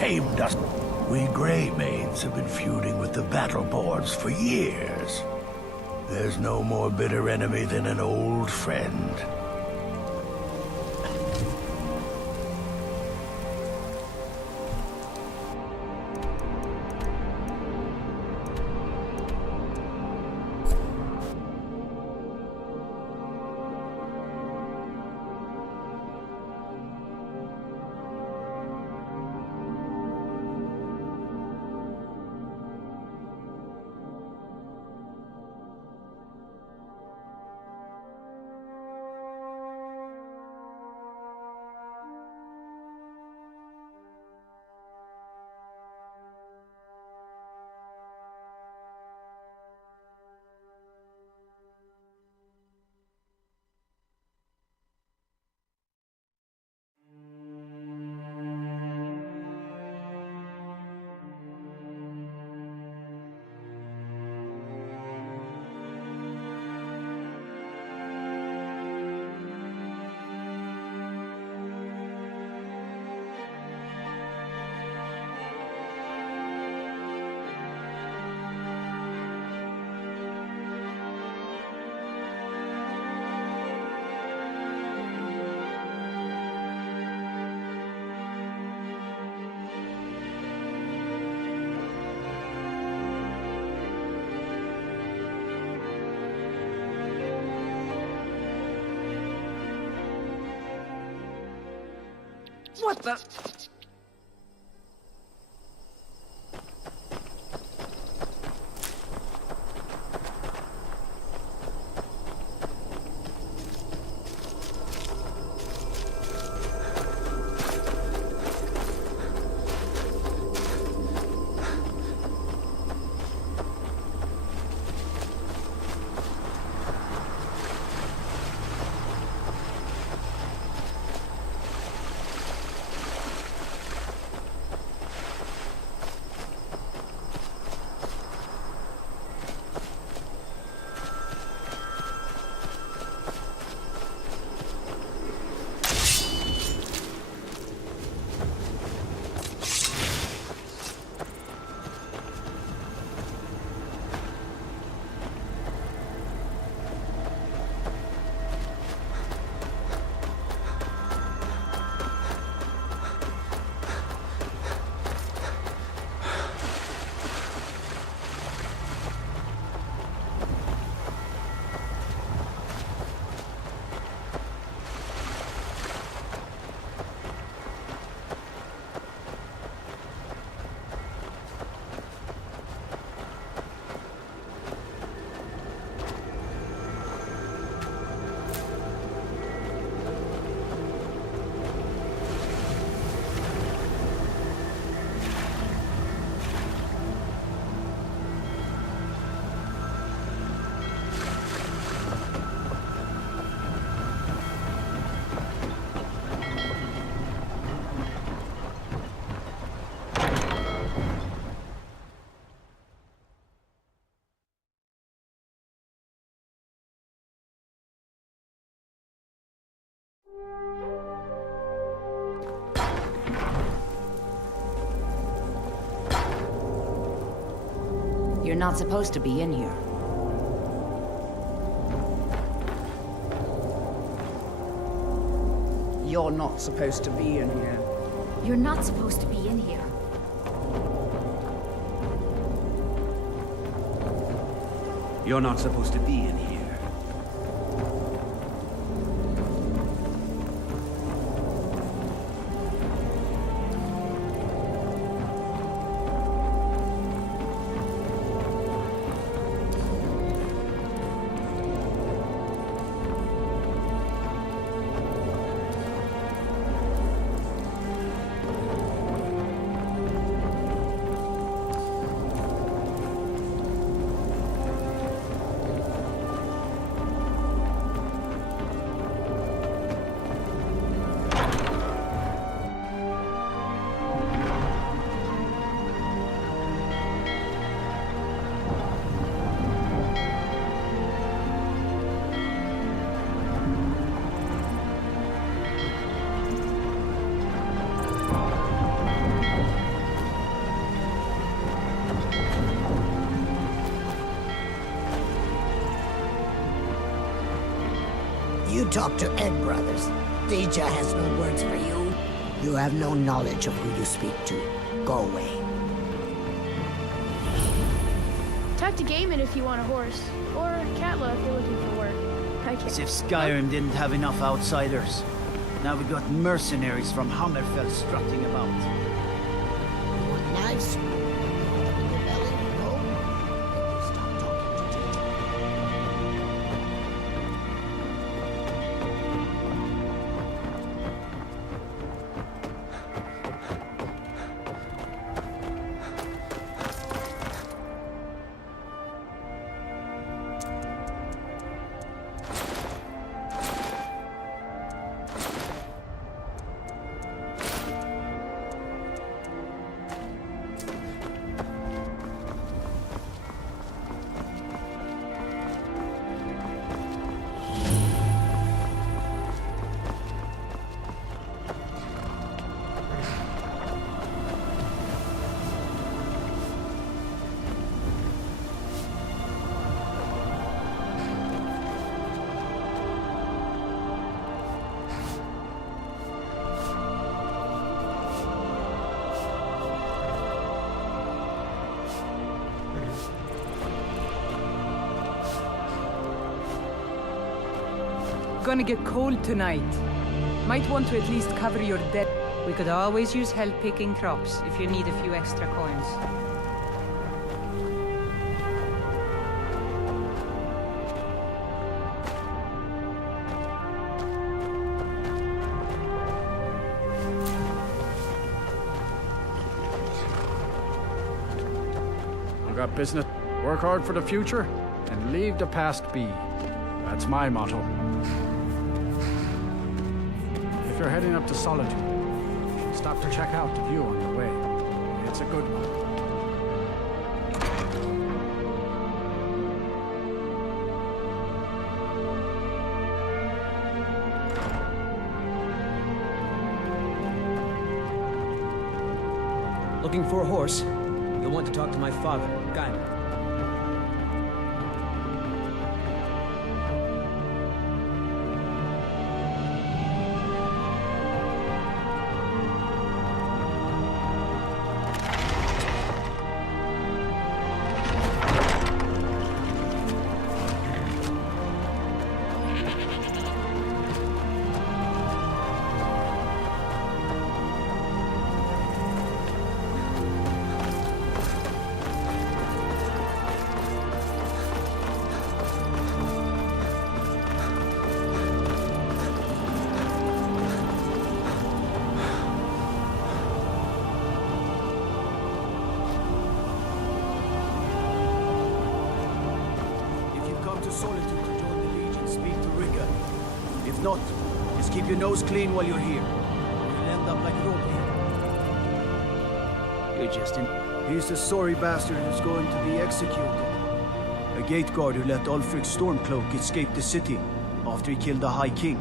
shamed us. We Grey Maids have been feuding with the battle boards for years. There's no more bitter enemy than an old friend. What the? You're not supposed to be in here. You're not supposed to be in here. You're not supposed to be in here. You're not supposed to be in here. You talk to Ed Brothers. Deja has no words for you. You have no knowledge of who you speak to. Go away. Talk to Gaiman if you want a horse. Or Katla if you're looking for work. As if Skyrim didn't have enough outsiders. Now we got mercenaries from Hammerfell strutting about. Want knives? In your belly? No? Then you stop talking to Deja. Gonna get cold tonight. Might want to at least cover your debt. We could always use help picking crops if you need a few extra coins. You got business. Work hard for the future and leave the past be. That's my motto. If you're heading up to Solitude, you should stop to check out the view on the way. It's a good one. Looking for a horse? You'll want to talk to my father, Gaiman. Solitude to join the Legion, speak to Rigga. If not, just keep your nose clean while you're here. You'll end up like Rob here. You're just in... He's the sorry bastard who's going to be executed. A gate guard who let Ulfric Stormcloak escape the city after he killed the High King.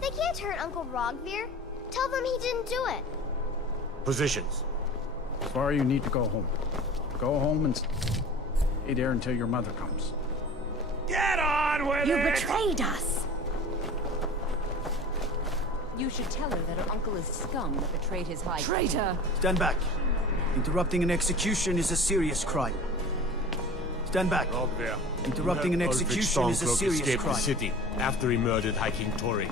They can't hurt Uncle Rogvir. Tell them he didn't do it. Positions. Svar, you need to go home. Go home and stay there until your mother comes. Get on with You it! betrayed us! You should tell her that her uncle is scum that betrayed his high Traitor! Stand back. Interrupting an execution is a serious crime. Stand back. Interrupting an execution is a serious crime. The city after he murdered High King Torin.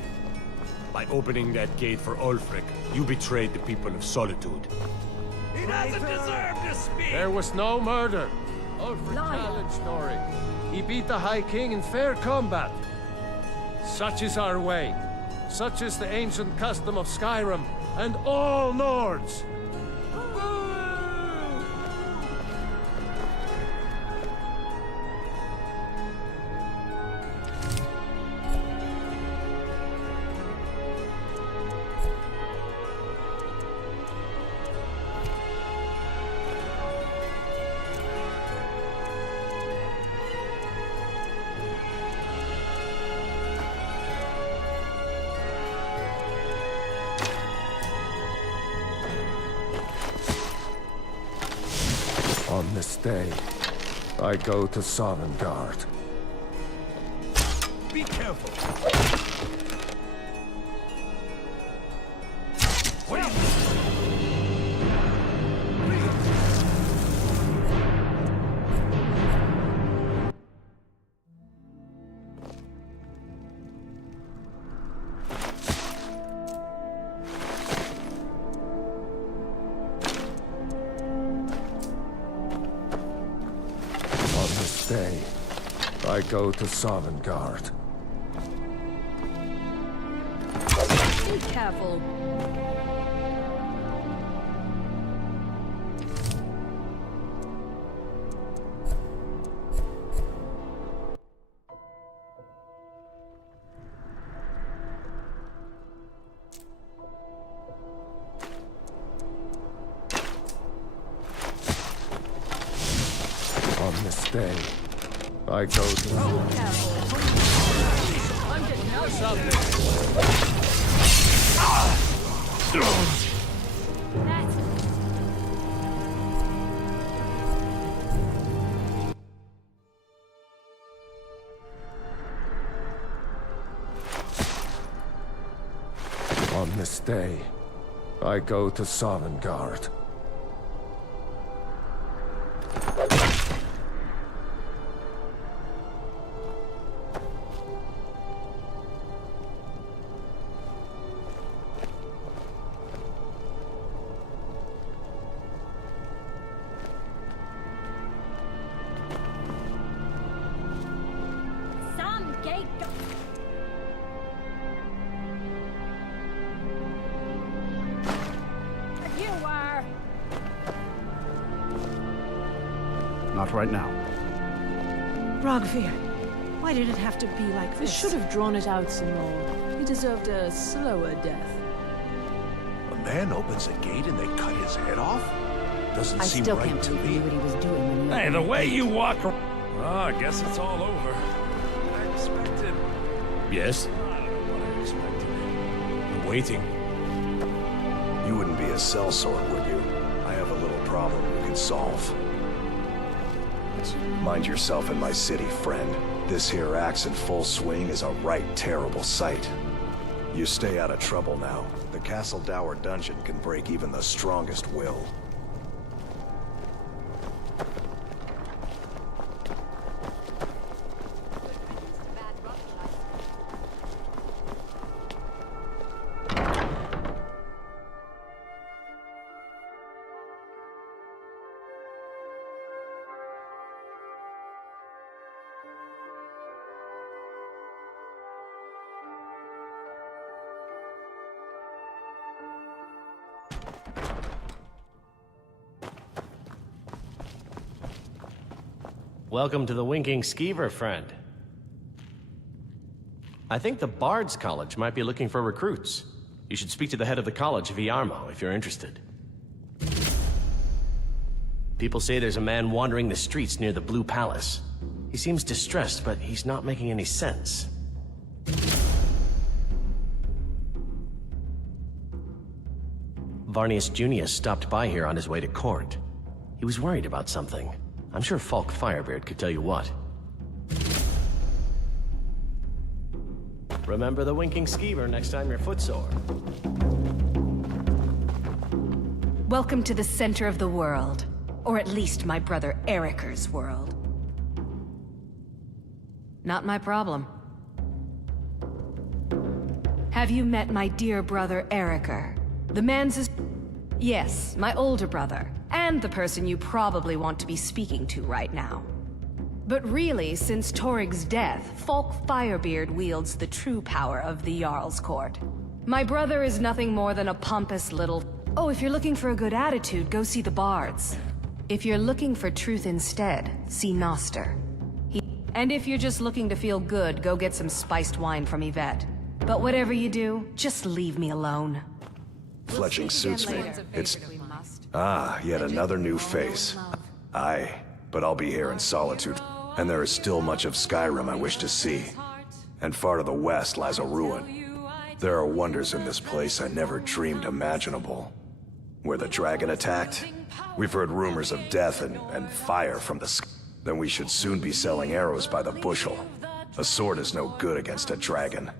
By opening that gate for Ulfric, you betrayed the people of Solitude. He doesn't deserve to speak! There was no murder. Ulfric challenged Nori. He beat the High King in fair combat. Such is our way. Such is the ancient custom of Skyrim and all Nords. On this day, I go to Sovngarde. Be careful! What do you... Day, I go to Sovngarde. Be careful. On this day, I go to... Be careful. I'm getting out something. On this day, I go to Sovngarde. Not right now. Rogvir, why did it have to be like this? They should have drawn it out some more. He deserved a slower death. A man opens a gate and they cut his head off? Doesn't I seem still right can't to believe me. what he was doing when he... Hey, the way you walk around... Oh, I guess it's all over. I expected... Yes? I don't know what I expected. I'm waiting. You wouldn't be a sellsword, would you? I have a little problem you can solve. Mind yourself in my city, friend. This here axe in full swing is a right terrible sight. You stay out of trouble now. The Castle Dower dungeon can break even the strongest will. Welcome to the Winking Skeever, friend. I think the Bard's College might be looking for recruits. You should speak to the head of the college, Viarmo, if you're interested. People say there's a man wandering the streets near the Blue Palace. He seems distressed, but he's not making any sense. Varnius Junius stopped by here on his way to court. He was worried about something. I'm sure Falk Firebeard could tell you what. Remember the Winking Skeever next time you're footsore. Welcome to the center of the world. Or at least my brother Eriker's world. Not my problem. Have you met my dear brother Eriker? The man's Yes, my older brother, and the person you probably want to be speaking to right now. But really, since Torig's death, Falk Firebeard wields the true power of the Jarl's Court. My brother is nothing more than a pompous little... Oh, if you're looking for a good attitude, go see the bards. If you're looking for truth instead, see Noster. And if you're just looking to feel good, go get some spiced wine from Yvette. But whatever you do, just leave me alone. Fletching suits me. It's... Ah, yet another new face. Aye, but I'll be here in solitude. And there is still much of Skyrim I wish to see. And far to the west lies a ruin. There are wonders in this place I never dreamed imaginable. Where the dragon attacked, we've heard rumors of death and fire from the sky. Then we should soon be selling arrows by the bushel. A sword is no good against a dragon.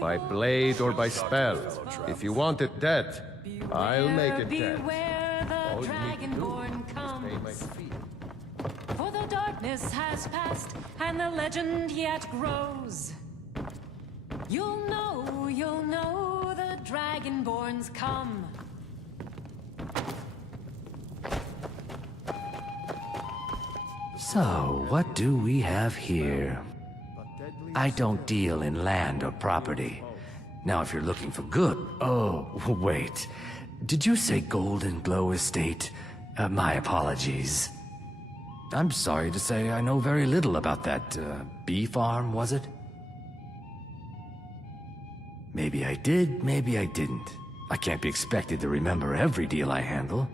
By blade or by spell. If you want it dead, I'll make it dead. All you need to do is pay my fee. For the darkness has passed, and the legend yet grows. You'll know the Dragonborn's come. So, what do we have here? I don't deal in land or property. Now, if you're looking for good... Oh, wait. Did you say Golden Glow Estate? My apologies. I'm sorry to say I know very little about that, bee farm, was it? Maybe I did, maybe I didn't. I can't be expected to remember every deal I handle.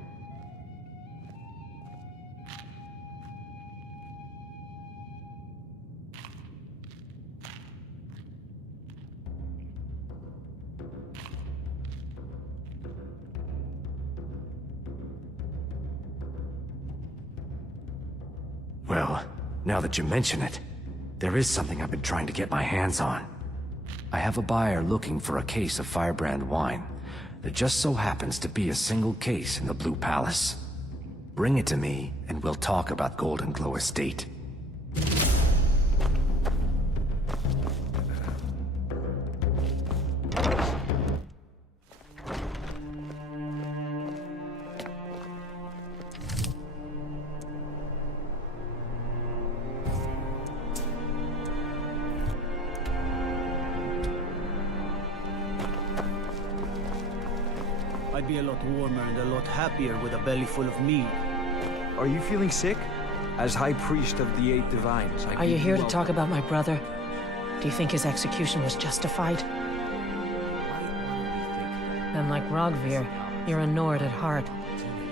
Well, now that you mention it, there is something I've been trying to get my hands on. I have a buyer looking for a case of Firebrand wine. There just so happens to be a single case in the Blue Palace. Bring it to me, and we'll talk about Golden Glow Estate. I'd be a lot warmer and a lot happier with a belly full of mead. Are you feeling sick? As High Priest of the Eight Divines, Are you here to talk about my brother? Do you think his execution was justified? Then, like Rogvir, you're a Nord at heart.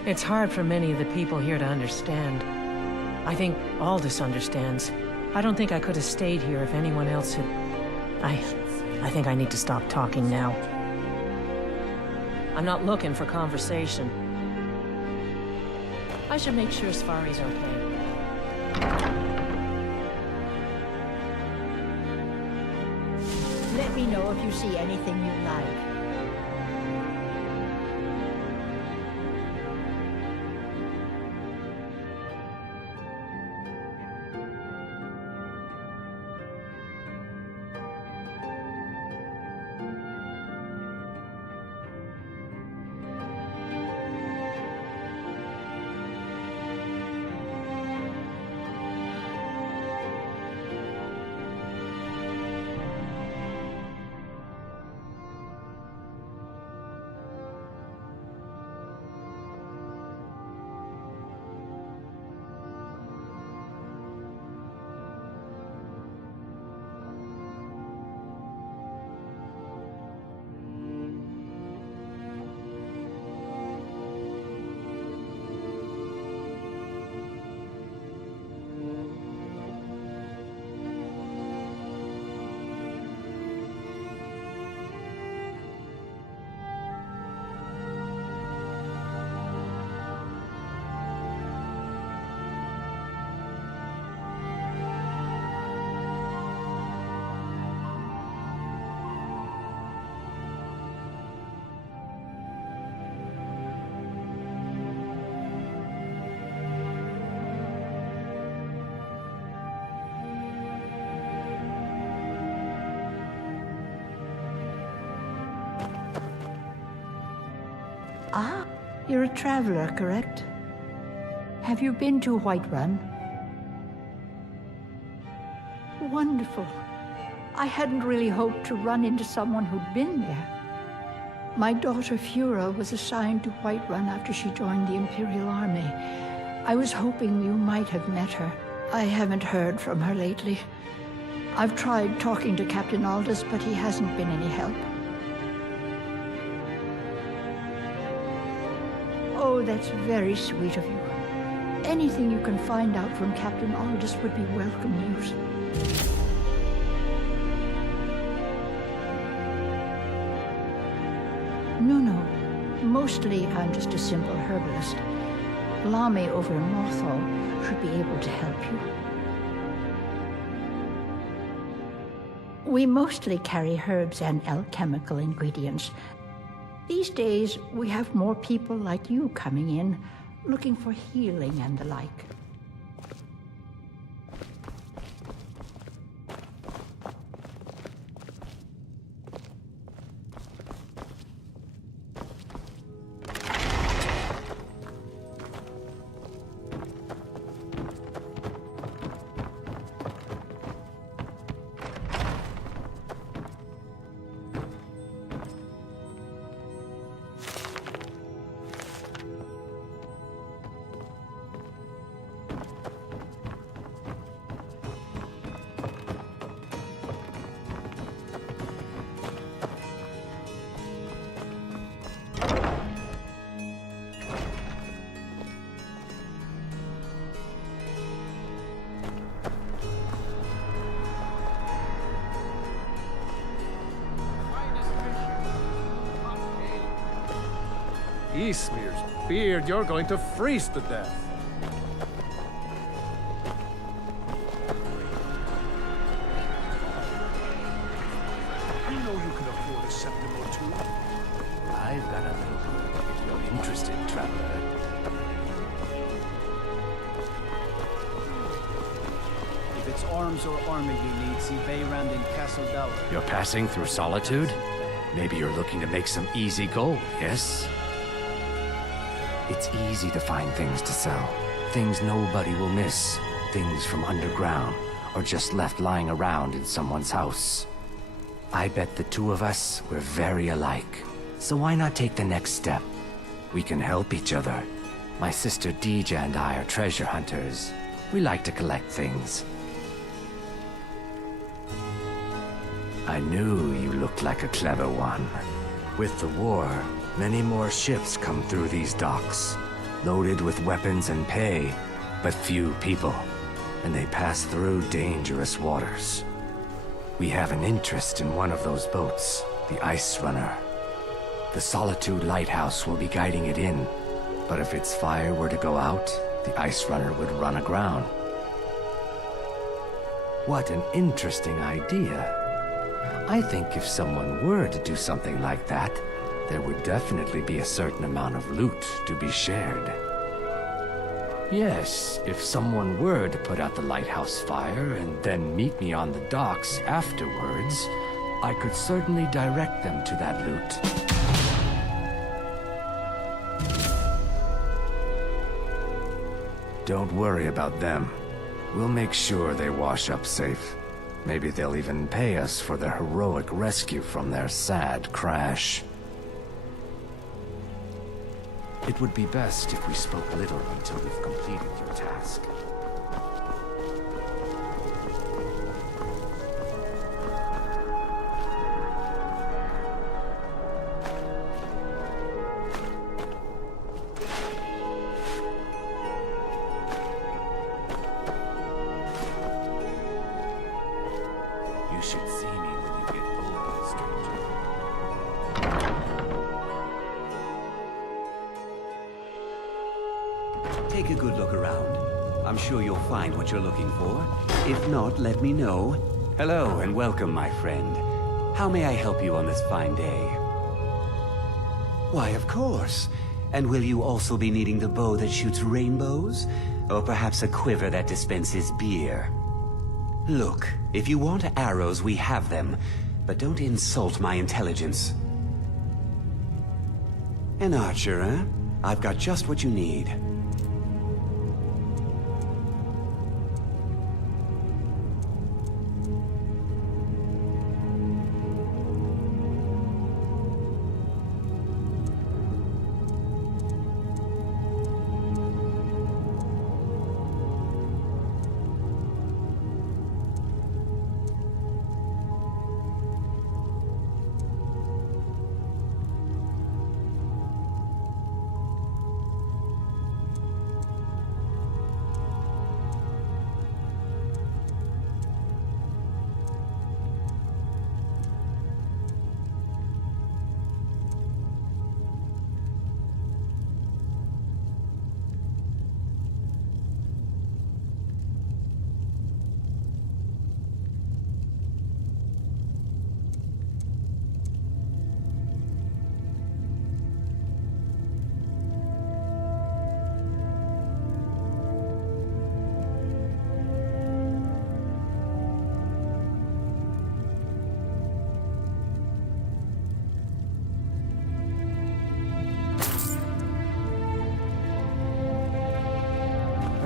It's hard for many of the people here to understand. I think Aldous understands. I don't think I could have stayed here if anyone else had... I think I need to stop talking now. I'm not looking for conversation. I should make sure Svari's okay. Let me know if you see anything you like. Ah, you're a traveler, correct? Have you been to Whiterun? Wonderful. I hadn't really hoped to run into someone who'd been there. My daughter Fura was assigned to Whiterun after she joined the Imperial Army. I was hoping you might have met her. I haven't heard from her lately. I've tried talking to Captain Aldous, but he hasn't been any help. Oh, that's very sweet of you. Anything you can find out from Captain Aldous would be welcome news. No. Mostly, I'm just a simple herbalist. Lamy over in Mothall should be able to help you. We mostly carry herbs and alchemical ingredients. These days, we have more people like you coming in, looking for healing and the like. Eastmere's beard, you're going to freeze to death. You know you can afford a septim or two. I've got a little group if you're interested, traveler. If it's arms or armor you need, see Bayrand in Castle Dower. You're passing through Solitude? Maybe you're looking to make some easy gold, yes? It's easy to find things to sell. Things nobody will miss. Things from underground, or just left lying around in someone's house. I bet the two of us, we're very alike. So why not take the next step? We can help each other. My sister Deeja and I are treasure hunters. We like to collect things. I knew you looked like a clever one. With the war, many more ships come through these docks, loaded with weapons and pay, but few people, and they pass through dangerous waters. We have an interest in one of those boats, the Ice Runner. The Solitude Lighthouse will be guiding it in, but if its fire were to go out, the Ice Runner would run aground. What an interesting idea. I think if someone were to do something like that, there would definitely be a certain amount of loot to be shared. Yes, if someone were to put out the lighthouse fire and then meet me on the docks afterwards, I could certainly direct them to that loot. Don't worry about them. We'll make sure they wash up safe. Maybe they'll even pay us for their heroic rescue from their sad crash. It would be best if we spoke little until we've completed your task. You should see me when you get older, stranger. Take a good look around. I'm sure you'll find what you're looking for. If not, let me know. Hello and welcome, my friend. How may I help you on this fine day? Why, of course. And will you also be needing the bow that shoots rainbows? Or perhaps a quiver that dispenses beer? Look, if you want arrows, we have them. But don't insult my intelligence. An archer, eh? I've got just what you need.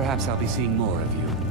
Perhaps I'll be seeing more of you.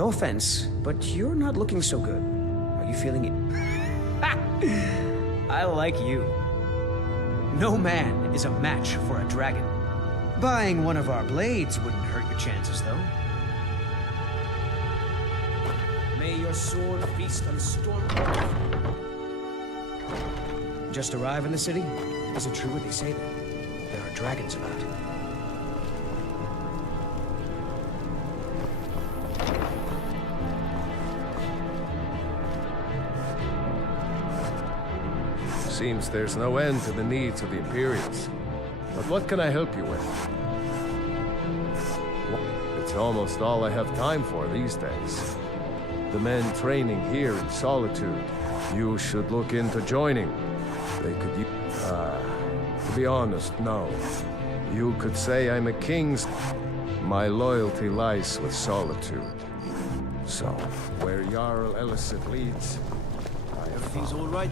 No offense, but you're not looking so good. Are you feeling it? I like you. No man is a match for a dragon. Buying one of our blades wouldn't hurt your chances, though. May your sword feast on storm. Just arrive in the city? Is it true what they say that there are dragons about? Seems there's no end to the needs of the Imperials. But what can I help you with? It's almost all I have time for these days. The men training here in Solitude, you should look into joining. They could to be honest, no. You could say I'm a king's... My loyalty lies with Solitude. So, where Jarl Eliseth leads, Everything's all right?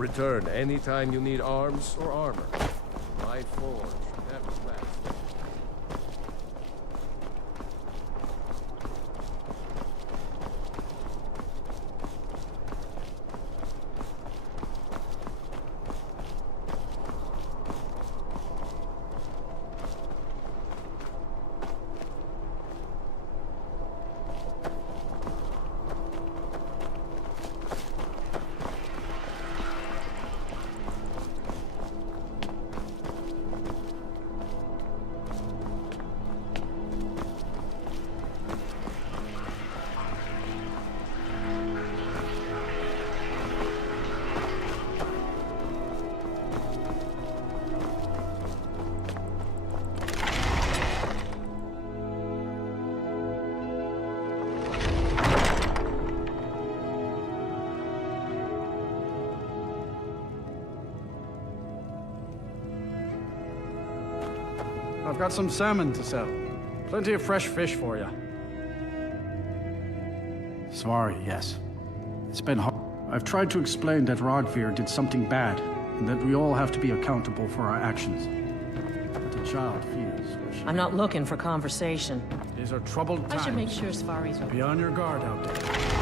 return anytime you need arms or armor. My forge never rests. got some salmon to sell. Plenty of fresh fish for you. Sorry, yes. It's been hard. I've tried to explain that Rogvir did something bad, and that we all have to be accountable for our actions. But the child feels... I'm not looking for conversation. These are troubled times. I should make sure Safari's okay. Be on your guard out there.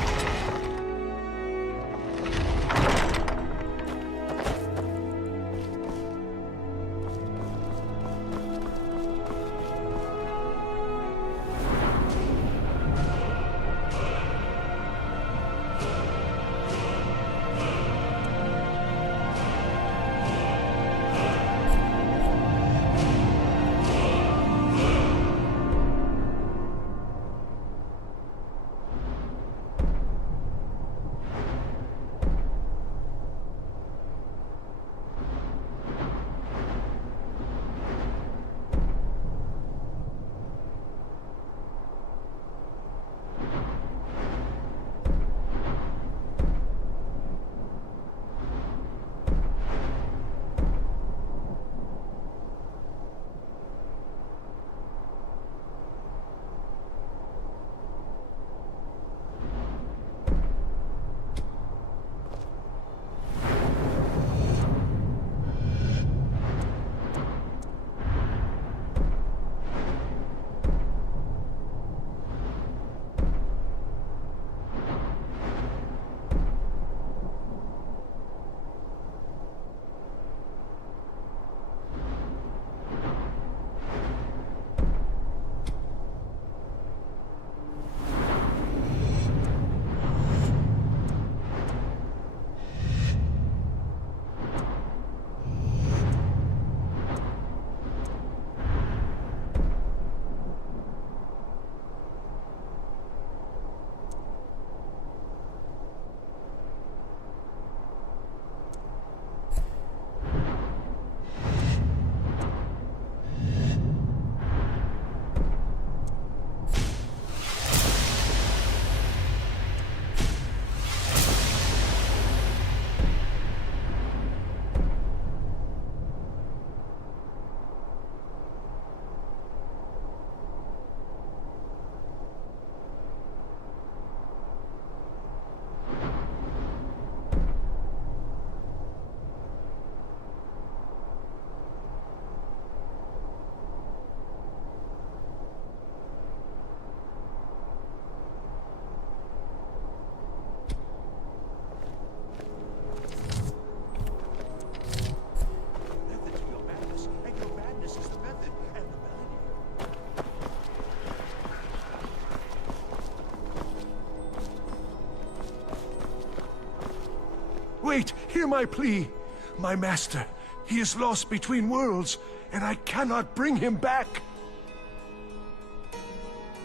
Wait, hear my plea. My master, he is lost between worlds, and I cannot bring him back.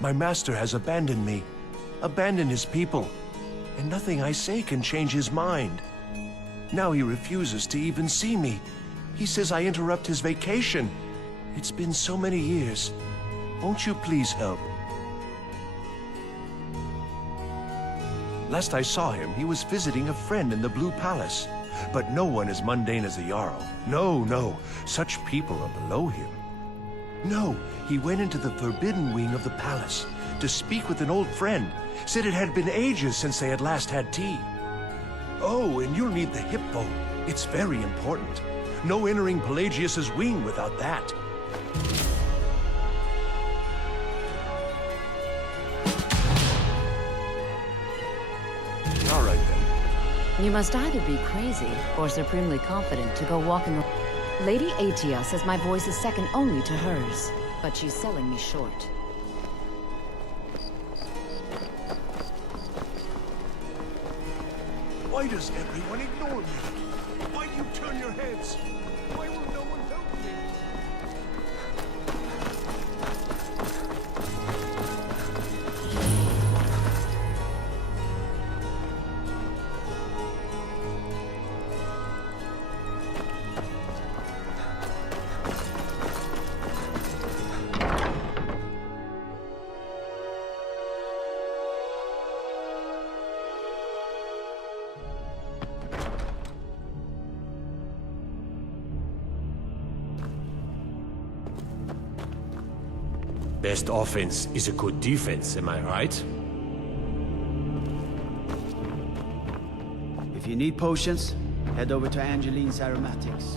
My master has abandoned me, abandoned his people, and nothing I say can change his mind. Now he refuses to even see me. He says I interrupt his vacation. It's been so many years. Won't you please help? Last I saw him, he was visiting a friend in the Blue Palace. But no one as mundane as the Jarl. No, no, such people are below him. No, he went into the forbidden wing of the palace to speak with an old friend. Said it had been ages since they had last had tea. Oh, and you'll need the hip bow. It's very important. No entering Pelagius's wing without that. All right, then. You must either be crazy or supremely confident to go walking. Lady Atia says my voice is second only to hers, but she's selling me short. Why does everyone ignore me? Why do you turn your heads? Why will no one help me? Best offense is a good defense, am I right? If you need potions, head over to Angeline's Aromatics.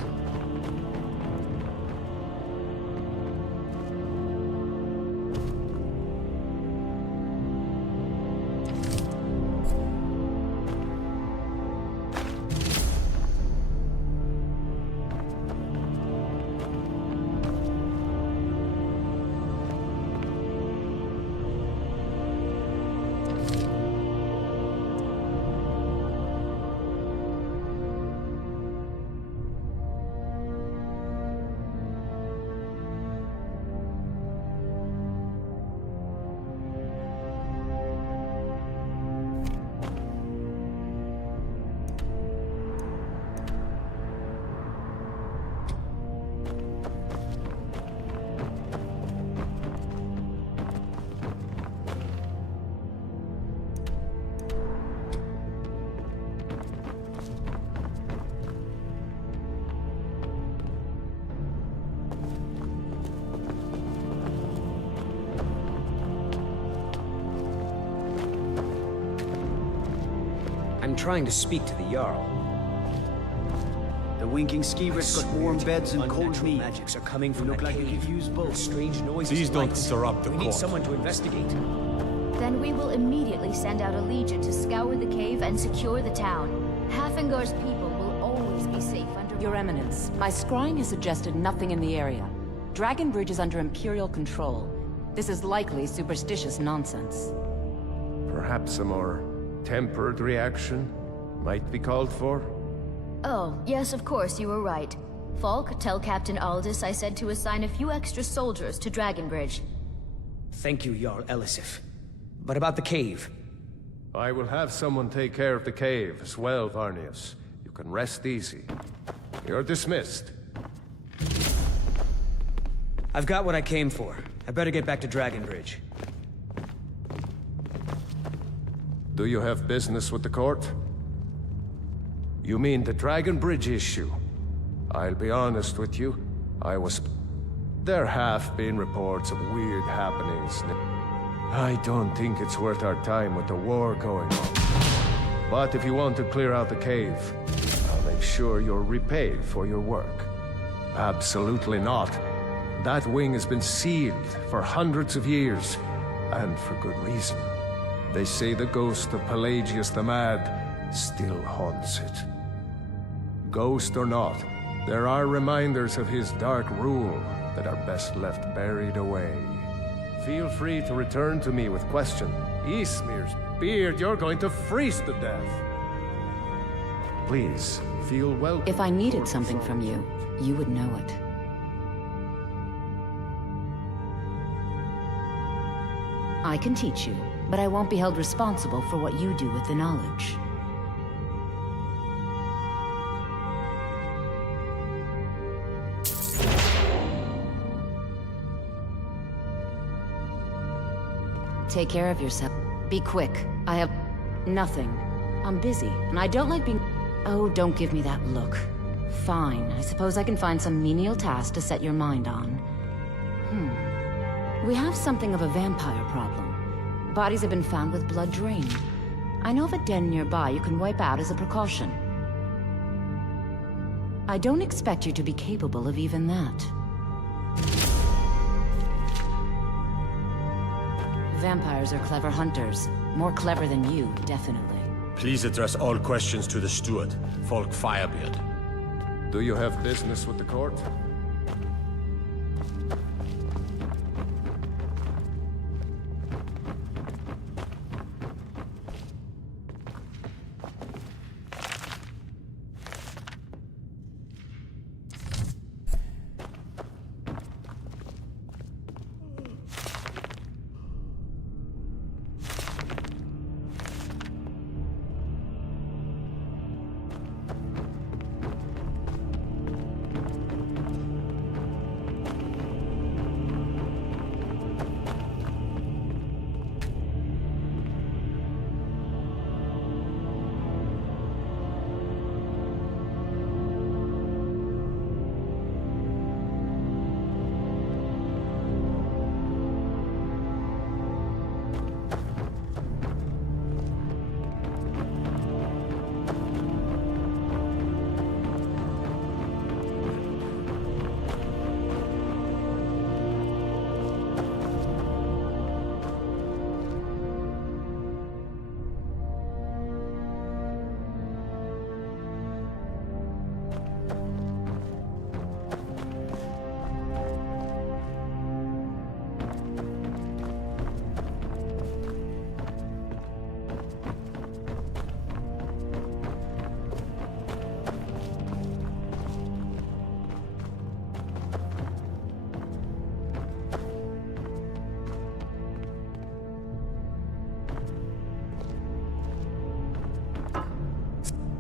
I'm trying to speak to the Jarl. The winking skeevers got warm beds and cold meat. Magics are coming from Look that like you cave. could use both. Strange noises. Please don't lights. interrupt the We court. need someone to investigate. Then we will immediately send out a legion to scour the cave and secure the town. Hafingar's people will always be safe under... Your Eminence, my scrying has suggested nothing in the area. Dragon Bridge is under Imperial control. This is likely superstitious nonsense. Perhaps a more tempered reaction might be called for? Oh, yes, of course, you were right. Falk, tell Captain Aldous I said to assign a few extra soldiers to Dragonbridge. Thank you, Jarl Elisif. But about the cave? I will have someone take care of the cave as well, Varnius. You can rest easy. You're dismissed. I've got what I came for. I better get back to Dragonbridge. Do you have business with the court? You mean the Dragon Bridge issue? I'll be honest with you. There have been reports of weird happenings. I don't think it's worth our time with the war going on. But if you want to clear out the cave, I'll make sure you're repaid for your work. Absolutely not. That wing has been sealed for hundreds of years, and for good reason. They say the ghost of Pelagius the Mad still haunts it. Ghost or not, there are reminders of his dark rule that are best left buried away. Feel free to return to me with question. Ysmir's beard, you're going to freeze to death. Please, feel welcome. If I needed something from you, you would know it. I can teach you, but I won't be held responsible for what you do with the knowledge. Take care of yourself. Be quick. I have nothing. I'm busy, and I don't like being... Oh, don't give me that look. Fine, I suppose I can find some menial task to set your mind on. We have something of a vampire problem. Bodies have been found with blood drained. I know of a den nearby you can wipe out as a precaution. I don't expect you to be capable of even that. Vampires are clever hunters. More clever than you, definitely. Please address all questions to the steward, Falk Firebeard. Do you have business with the court?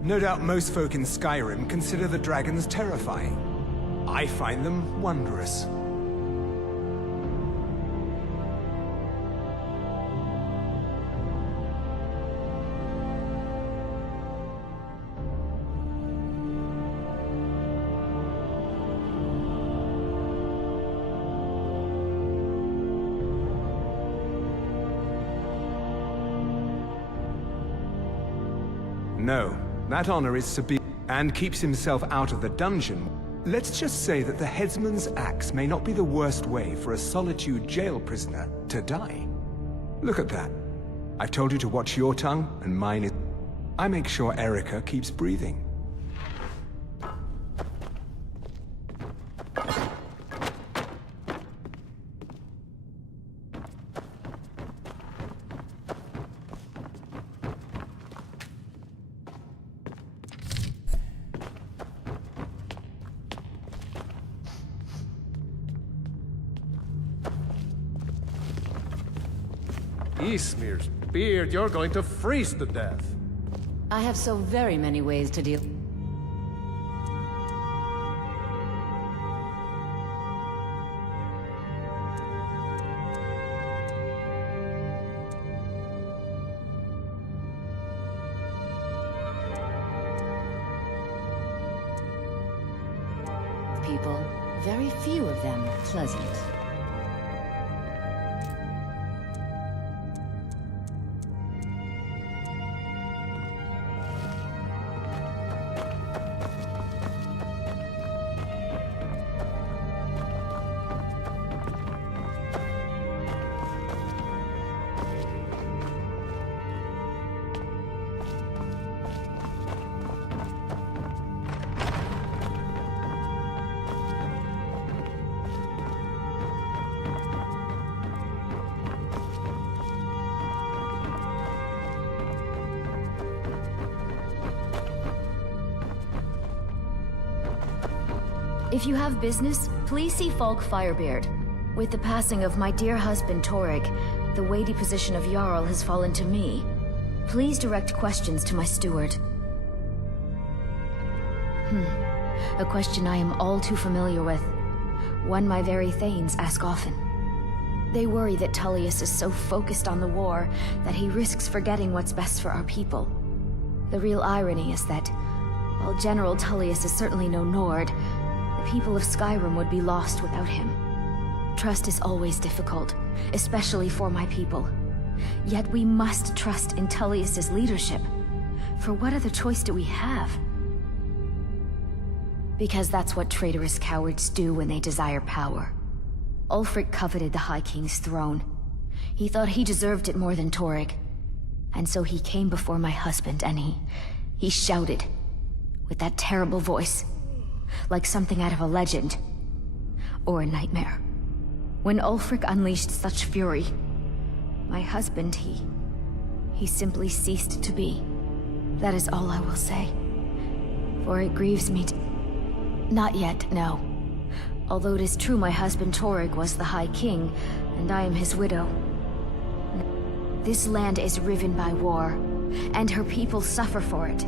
No doubt most folk in Skyrim consider the dragons terrifying. I find them wondrous. No, that honor is Sabine, and keeps himself out of the dungeon. Let's just say that the headsman's axe may not be the worst way for a Solitude jail prisoner to die. Look at that. I've told you to watch your tongue, and mine is... I make sure Erica keeps breathing. Ysmir's beard, you're going to freeze to death. I have so very many ways to deal. People, very few of them pleasant. If you have business, please see Falk Firebeard. With the passing of my dear husband Torig, the weighty position of Jarl has fallen to me. Please direct questions to my steward. A question I am all too familiar with. One my very Thanes ask often. They worry that Tullius is so focused on the war that he risks forgetting what's best for our people. The real irony is that, while General Tullius is certainly no Nord, the people of Skyrim would be lost without him. Trust is always difficult, especially for my people. Yet we must trust in Tullius's leadership. For what other choice do we have? Because that's what traitorous cowards do when they desire power. Ulfric coveted the High King's throne. He thought he deserved it more than Torig. And so he came before my husband and he shouted, with that terrible voice, like something out of a legend, or a nightmare. When Ulfric unleashed such fury, my husband, he simply ceased to be. That is all I will say. For it grieves me to... Not yet, no. Although it is true my husband Torig was the High King, and I am his widow. This land is riven by war, and her people suffer for it.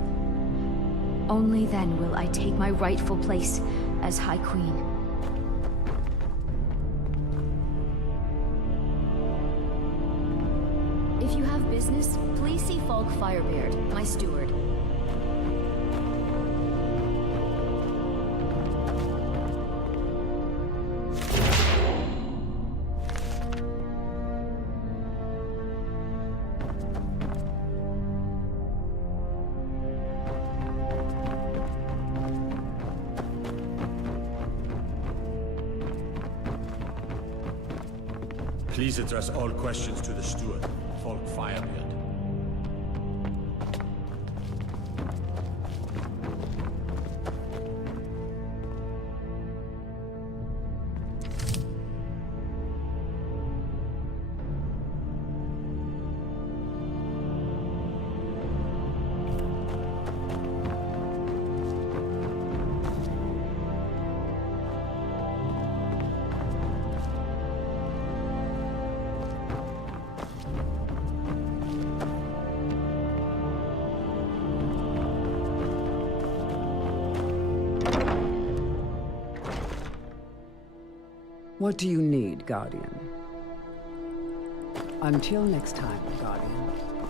Only then will I take my rightful place as High Queen. If you have business, please see Falk Firebeard, my steward. Please address all questions to the steward, Falk Firebeard. What do you need, Guardian? Until next time, Guardian.